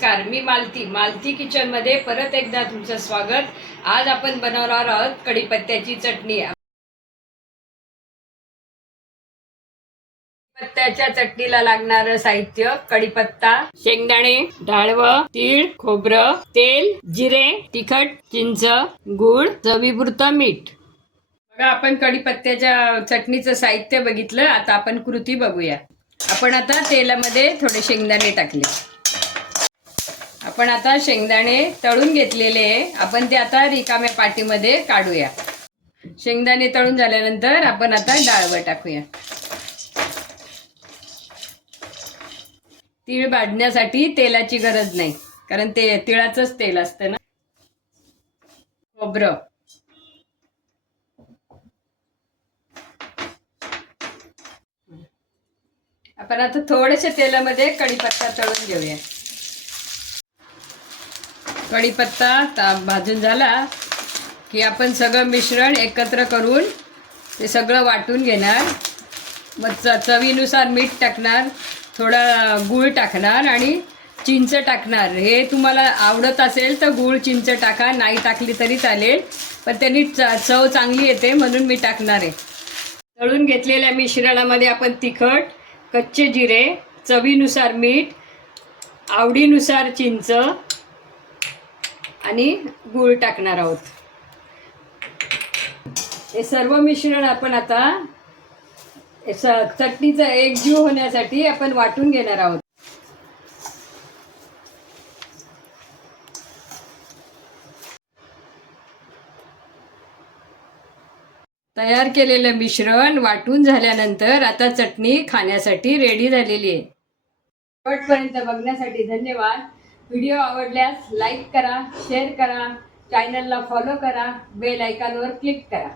नमस्कार, मी मालती किचनमध्ये परत एकदा तुमचं स्वागत। आज आपण बनवणार आहोत कढीपत्त्याची चटणी। कढीपत्त्याच्या चटणीला लागणारं साहित्य: कढीपत्ता, शेंगदाणे, डाळवं, तीळ, खोबरं, तेल, जिरे, तिखट, चिंच, गूळ, चवीपुरतं मीठ। बघा, आपण कढीपत्त्याच्या चटणीचं साहित्य बघितलं। आता आपण कृती बघूया। आपण आता तेलामध्ये थोडे शेंगदाणे टाकले। आपण आता शेंगदाणे तळून घेतलेले आहे। आपण ते आता रिकाम्या पाटीमध्ये काढूया। शेंगदाणे तळून झाल्यानंतर आपण आता डाळवं टाकूया। तीळ भाजण्यासाठी तेलाची गरज नाही, कारण ते तिळाचंच तेल असतं ना। खोबरं, आपण आता थोडेसे तेलामध्ये कढीपत्ता तळून घेऊया। कढीपत्ता भाजून झाला की आपण सगळं मिश्रण एकत्र करून ते सगळं वाटून घेणार। मग चवीनुसार मीठ टाकणार, थोडा गूळ टाकणार आणि चिंच टाकणार। हे तुम्हाला आवडत असेल तर गूळ चिंच टाका, नाही टाकली तरी चालेल, पण त्यांनी चव चांगली येते म्हणून मी टाकणार आहे। तळून घेतलेल्या मिश्रणामध्ये आपण तिखट, कच्चे जिरे, चवीनुसार मीठ, आवडीनुसार चिंच आणि गूळ टाकणार आहोत। हे सर्व मिश्रण आपण आता चटणीचा एकजीव होण्यासाठी आपण वाटून घेणार आहोत। तयार केलेलं मिश्रण वाटून झाल्यानंतर आता चटणी खाण्यासाठी रेडी झालेली आहे। शेवटपर्यंत बघण्यासाठी धन्यवाद। व्हिडिओ आवडल्यास लाईक करा, शेअर करा, चॅनलला फॉलो करा, बेल आयकॉनवर क्लिक करा।